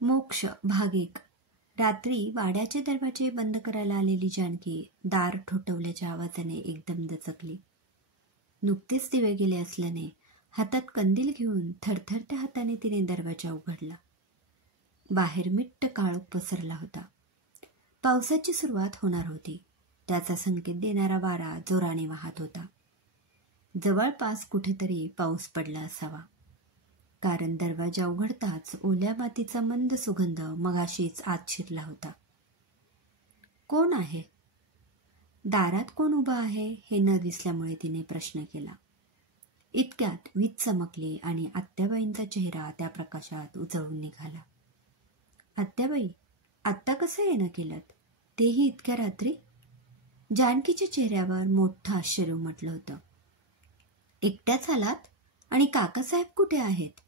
मोक्ष भाग 1. रात्री वाड्याचे दरवाजे बंद करायला आलेली जानकी दार ठोठवल्याच्या आवाजाने एकदम दचकली. नुकतेच दिवे गेले असल्याने हातात कंदील घेऊन थरथरत्या हाताने तिने दरवाजा उघडला. बाहेर मिट्ट काळोख पसरला होता. पावसाची सुरुवात होणार होती. त्याचा संकेत देणारा वारा जोराने वाहत होता. जवळपास कुठेतरी पाऊस पडला असावा, कारण दरवाजा उघडताच ओल्या मातीचा मंद सुगंध मगाशीच आत शिरला होता. कोण आहे? दारात कोण उभा आहे हे न दिसल्यामुळे तिने प्रश्न केला. इतक्यात वीज चमकली आणि आत्याबाईंचा चेहरा त्या प्रकाशात उजळून निघाला. आत्याबाई, आत्ता कसं येणं केलं, तेही इतक्या रात्री? जानकीच्या चेहऱ्यावर मोठं आश्चर्य उमटलं होतं. एकट्याच आलात? आणि काकासाहेब कुठे आहेत?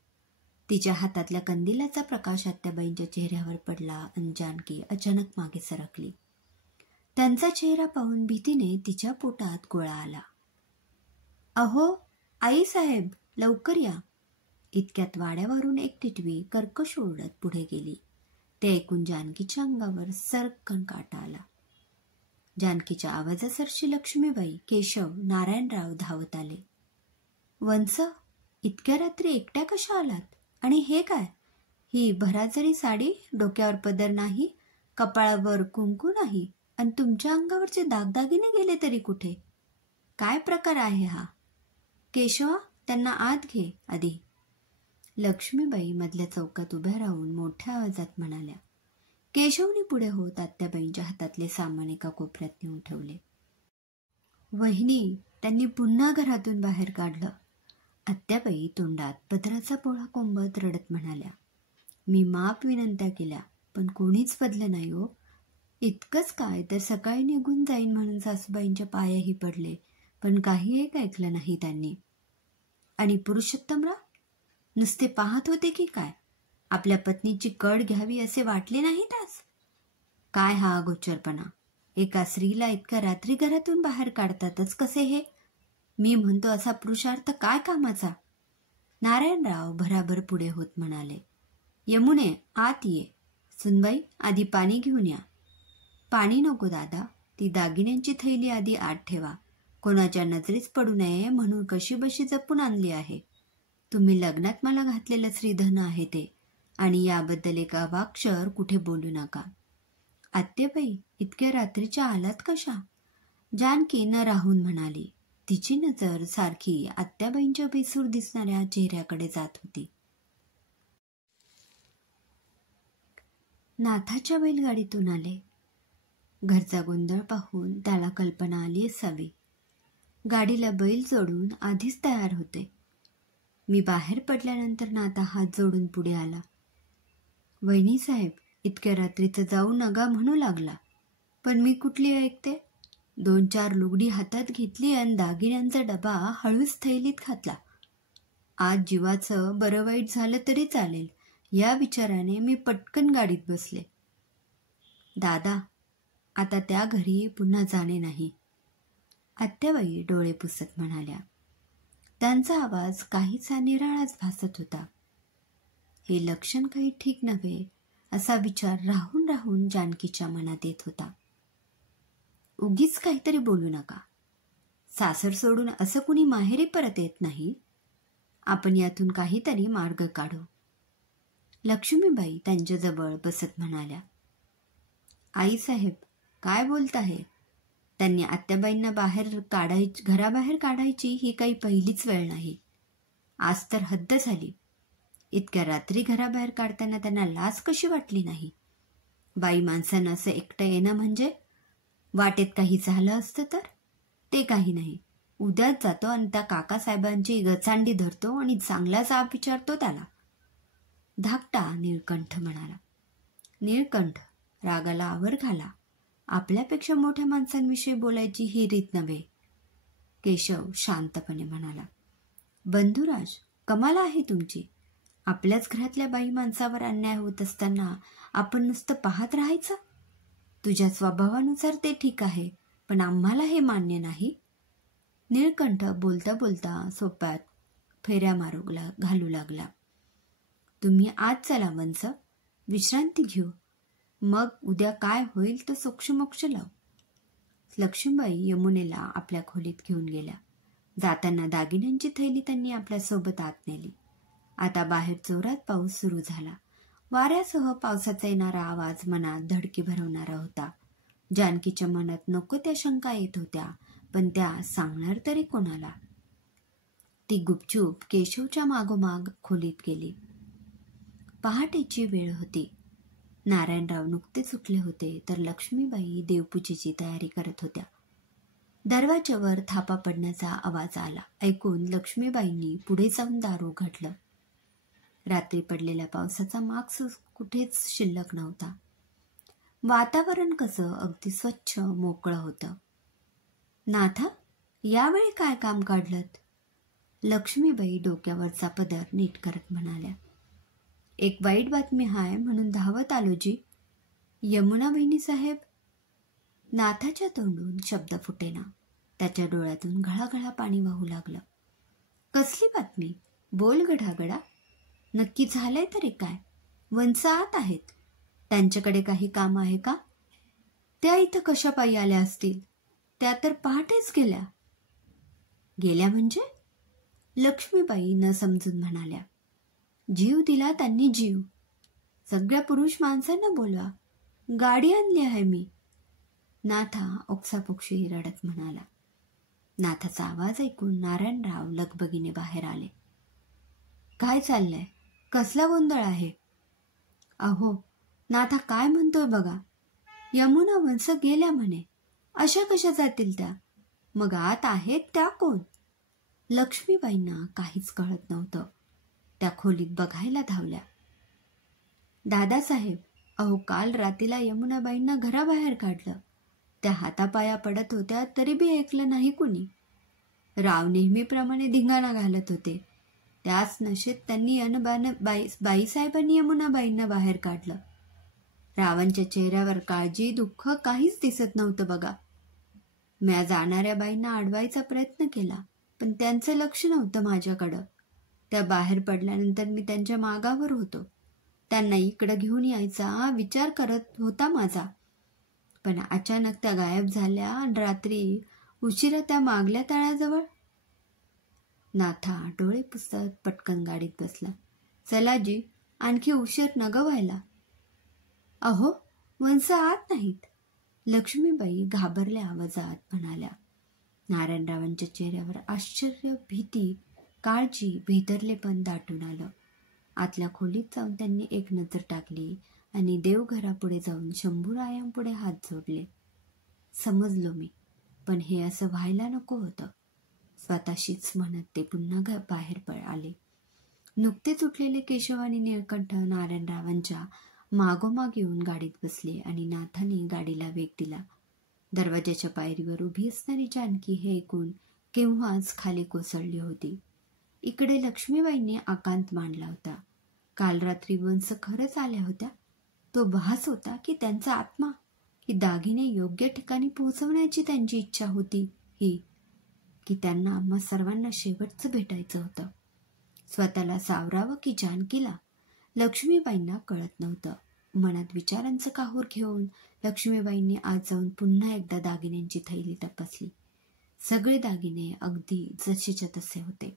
तिच्या हातातल्या कंदिलाचा प्रकाश आत्याबाईंच्या चेहऱ्यावर पडला आणि जानकी अचानक मागे सरकली. त्यांचा चेहरा पाहून भीतीने तिच्या पोटात गोळा आला. अहो आई साहेब, लवकर या. इतक्यात वाड्यावरून एक टिटवी कर्कश ओरडत पुढे गेली. ते ऐकून जानकीच्या अंगावर सरकन काटा आला. जानकीच्या आवाजासरशी लक्ष्मीबाई, केशव, नारायणराव धावत आले. वंस, इतक्या रात्री एकट्या कशा आलात? आणि हे काय? ही भराजरी साडी, डोक्यावर पदर नाही, कपाळावर कुंकू नाही, आणि तुमच्या अंगावरचे दागदागिने गेले तरी कुठे? काय प्रकार आहे हा? केशवा, त्यांना आत घे आधी. लक्ष्मीबाई मधल्या चौकात उभ्या राहून मोठ्या आवाजात म्हणाल्या. केशवने पुढे होत आत्याबाईंच्या हातातले सामान एका कोपऱ्यात नेऊन ठेवले. वहिनी, त्यांनी पुन्हा घरातून बाहेर काढलं. आत्याबाई तोंडात पदराचा पोळा कोंबत रडत म्हणाल्या. मी माप विनंत्या केल्या, पण कोणीच बदलं नाही हो. इतकंच काय तर सकाळी निघून जाईन म्हणून सासूबाईंच्या पायाही पडले, पण काही एक ऐकलं नाही त्यांनी. आणि पुरुषोत्तमराव नुसते पाहत होते की काय? आपल्या पत्नीची कड घ्यावी असे वाटले नाही त्यास? काय हा अगोचरपणा? एका स्त्रीला इतक्या रात्री घरातून बाहेर काढतातच कसे हे? मी म्हणतो असा पुरुषार्थ काय कामाचा? नारायणराव भराभर पुढे होत म्हणाले. यमुने, आत ये. सुनबाई, आधी पाणी घेऊन या. पाणी नको दादा, ती दागिन्यांची थैली आधी आत ठेवा. कोणाच्या नजरेस पडू नये म्हणून कशीबशी जपून आणली आहे. तुम्ही लग्नात मला घातलेलं श्रीधन आहे ते, आणि याबद्दल एक अवाक्षर कुठे बोलू नका. आत्याबाई, इतक्या रात्रीच्या आलात कशा? जानकी न राहून म्हणाली. तिची नजर सारखी आत्याबाईंच्या बेसूर दिसणाऱ्या चेहऱ्याकडे जात होती. नाथाच्या बैलगाडीतून आले. घरचा गोंधळ पाहून त्याला कल्पना आली असावी. गाडीला बैल जोडून आधीच तयार होते. मी बाहेर पडल्यानंतर नाथा हात जोडून पुढे आला. वहिनी साहेब, इतक्या रात्रीचं जाऊ नका म्हणू लागला, पण मी कुठली ऐकते? 2-4 लुगडी हातात घेतली आणि दागिन्यांचा डबा हळूच थैलीत घातला. आज जीवाचं बरं वाईट झालं तरी चालेल या विचाराने मी पटकन गाडीत बसले. दादा, आता त्या घरी पुन्हा जाणे नाही. आत्याबाई डोळे पुसत म्हणाल्या. त्यांचा आवाज काहीसा निराळाच भासत होता. हे लक्षण काही ठीक नव्हे असा विचार राहून राहून जानकीच्या मनात येत होता. उगीच काहीतरी बोलू नका. सासर सोडून असं कुणी माहेरी परत येत नाही. आपण यातून काहीतरी मार्ग काढू. लक्ष्मीबाई त्यांच्याजवळ बसत म्हणाल्या. आईसाहेब, काय बोलत आहे? त्यांनी आत्याबाईंना घराबाहेर काढायची ही काही पहिलीच वेळ नाही. आज तर हद्द झाली. इतक्या रात्री घराबाहेर काढताना त्यांना लाज कशी वाटली नाही? बाई माणसानं असं एकटं येणं म्हणजे? वाटेत काही झालं असतं तर? ते काही नाही. उद्याच जातो आणि त्या काकासाहेबांची गचांडी धरतो आणि चांगला जाब विचारतो त्याला. धाकटा निळकंठ म्हणाला. निळकंठ, रागाला आवर घाला. आपल्यापेक्षा मोठ्या माणसांविषयी बोलायची ही रीत नव्हे. केशव शांतपणे म्हणाला. बंधुराज, कमाल आहे तुमची. आपल्याच घरातल्या बाई माणसावर अन्याय होत असताना आपण नुसतं पाहत राहायचं? तुझ्या स्वभावानुसार ते ठीक आहे, पण आम्हाला हे मान्य नाही. निळकंठ बोलता बोलता सोप्यात फेऱ्या घालू लागला. तुम्ही आज चला वंस, विश्रांती घेऊ, मग उद्या काय होईल तर सोक्षमोक्ष लावू. लक्ष्मीबाई यमुनेला आपल्या खोलीत घेऊन गेल्या. जाताना दागिन्यांची थैली त्यांनी आपल्या सोबत आत नेली. आता बाहेर जोरात पाऊस सुरू झाला. वाऱ्यासह पावसाचा येणारा आवाज मनात धडकी भरवणारा होता. जानकीच्या मनात नको त्या शंका येत होत्या, पण त्या सांगणार तरी कोणाला. ती गुपचूप केशवच्या मागोमाग खोलीत गेली. पहाटेची वेळ होती. नारायणराव नुकतेच उठले होते, तर लक्ष्मीबाई देवपूजेची तयारी करत होत्या. दरवाज्यावर थापा पडण्याचा आवाज आला. ऐकून लक्ष्मीबाईंनी पुढे जाऊन दार उघडलं. रात्री पडलेल्या पावसाचा माग कुठेच शिल्लक नव्हता. वातावरण कसं अगदी स्वच्छ मोकळं होतं. नाथा, यावेळी काय काम काढलं? लक्ष्मीबाई डोक्यावरचा पदर नीट करत म्हणाल्या. एक वाईट बातमी हाय म्हणून धावत आलो जी. यमुना वहिनी साहेब. नाथाच्या तोंडून शब्द फुटेना. त्याच्या डोळ्यातून घळाघळा पाणी वाहू लागलं. कसली बातमी? बोल गडागडा. नक्की झालंय तरी काय? वंसा आत आहेत. त्यांच्याकडे काही काम आहे का? त्या इथं कशा पायी आल्या असतील? त्या तर पहाटेच गेल्या. गेल्या म्हणजे? लक्ष्मीबाई न समजून म्हणाल्या. जीव दिला त्यांनी जीव. सगळ्या पुरुष माणसांना बोलवा. गाडी आणली आहे मी. नाथा ओक्सापोक्षी रडत म्हणाला. नाथाचा आवाज ऐकून नारायणराव लगबगीने बाहेर आले. काय चाललंय? कसला गोंधळ आहे? अहो, नाथा काय म्हणतोय बघा. यमुना वंस गेल्या म्हणे. अशा कशा जातील त्या? मग आत आहेत त्या कोण? लक्ष्मीबाईंना काहीच कळत नव्हतं. त्या खोलीत बघायला धावल्या. दादासाहेब, अहो काल रात्रीला यमुनाबाईंना घराबाहेर काढलं. त्या हातापाया पडत होत्या तरी बी ऐकलं नाही कुणी. राव नेहमीप्रमाणे धिंगाणा घालत होते. त्याच नशेत त्यांनी बाईसाहेबांनी यमुनाबाईंना बाहेर काढलं. रावांच्या चेहऱ्यावर काळजी दुःख काहीच दिसत नव्हतं बघा. म्या जाणाऱ्या बाईंना अडवायचा प्रयत्न केला, पण त्यांचं लक्ष नव्हतं माझ्याकडं. त्या बाहेर पडल्यानंतर मी त्यांच्या मागावर होतो. त्यांना इकडं घेऊन यायचा विचार करत होता माझा, पण अचानक त्या गायब झाल्या आणि रात्री उशिरा त्या मागल्या तळ्याजवळ. नाथा डोळे पुसत पटकन गाडीत बसला. चला जी, आणखी उशीर नग व्हायला. अहो, वंस आत नाहीत. लक्ष्मीबाई घाबरल्या आवाजात म्हणाल्या. नारायणरावांच्या चेहऱ्यावर आश्चर्य, भीती, काळजी, भेदरलेपण दाटून आलं. आतल्या खोलीत जाऊन त्यांनी एक नजर टाकली आणि देवघरापुढे जाऊन शंभूरायांपुढे हात जोडले. समजलो मी, पण हे असं व्हायला नको होतं, स्वतःशीच म्हणत ते पुन्हा बाहेर आले. नुकतेच उठलेले केशव आणि निळकंठ नारायणरावांच्या मागोमाग येऊन गाडीत बसले आणि नाथाने गाडीला वेग दिला. दरवाजाच्या पायरीवर उभी असणारी जानकी हे ऐकून केव्हाच खाली कोसळली होती. इकडे लक्ष्मीबाईंनी आकांत मांडला होता. काल रात्री वंस खरंच आल्या होत्या. तो भास होता की त्यांचा आत्मा, की दागिने योग्य ठिकाणी पोहोचवण्याची त्यांची इच्छा होती, ही की त्यांना आम्हा सर्वांना शेवटचं भेटायचं होतं. स्वतःला सावरावं की जानकीला, लक्ष्मीबाईंना कळत नव्हतं. मनात विचारांचं काहूर घेऊन लक्ष्मीबाईंनी आज जाऊन पुन्हा एकदा दागिन्यांची थैली तपासली. सगळे दागिने अगदी जसेच्या तसे होते.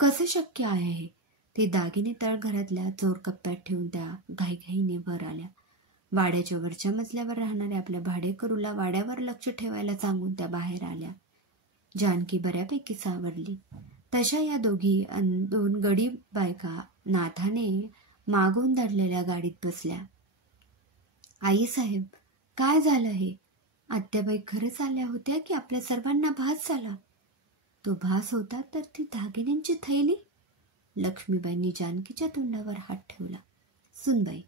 कसं शक्य आहे हे? ते दागिने तळघरातल्या चोरकप्प्यात ठेवून त्या घाईघाईने वर आल्या. वाड्याच्या वरच्या मजल्यावर राहणाऱ्या आपल्या भाडेकरूला वाड्यावर लक्ष ठेवायला सांगून त्या बाहेर आल्या. जानकी बऱ्यापैकी सावरली. तशा या दोन गडी बायका नाथाने मागून धरलेल्या गाडीत बसल्या. आईसाहेब, काय झालं हे? आत्याबाई खरंच आल्या होत्या की आपल्या सर्वांना भास झाला? तो भास होता तर ती दागिन्यांची थैली? लक्ष्मीबाईंनी जानकीच्या तोंडावर हात ठेवला. सुनबाई,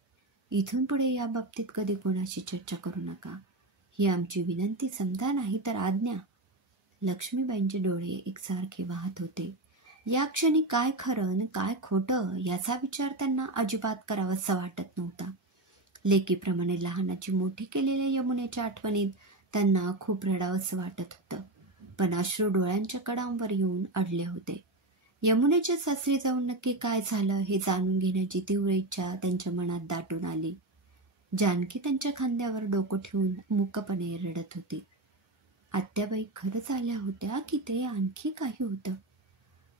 इथून पुढे या बाबतीत कधी कोणाशी चर्चा करू नका. ही आमची विनंती, समजा नाही तर आज्ञा. लक्ष्मीबाईंचे डोळे एकसारखे वाहत होते. या क्षणी काय खरं आणि काय खोटं याचा विचार त्यांना अजिबात करावासा वाटत नव्हता. लेकीप्रमाणे लहानाची मोठी केलेल्या यमुनेच्या आठवणीत त्यांना खूप रडावंसं वाटत होतं, पण अश्रू डोळ्यांच्या कडांवर येऊन अडले होते. यमुनेच्या सासरी जाऊन नक्की काय झालं हे जाणून घेण्याची तीव्र इच्छा त्यांच्या मनात दाटून आली. जानकी त्यांच्या खांद्यावर डोकं ठेवून मूकपणे रडत होती. आत्याबाई खरंच आल्या होत्या की ते आणखी काही होतं?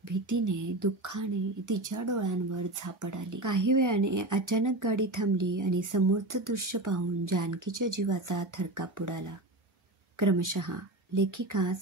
भीतीने, दुःखाने तिच्या डोळ्यांवर झापड आली. काही वेळाने अचानक गाडी थांबली आणि समोरचं दृश्य पाहून जानकीच्या जीवाचा थरकाप उडाला. क्रमशः लेखिका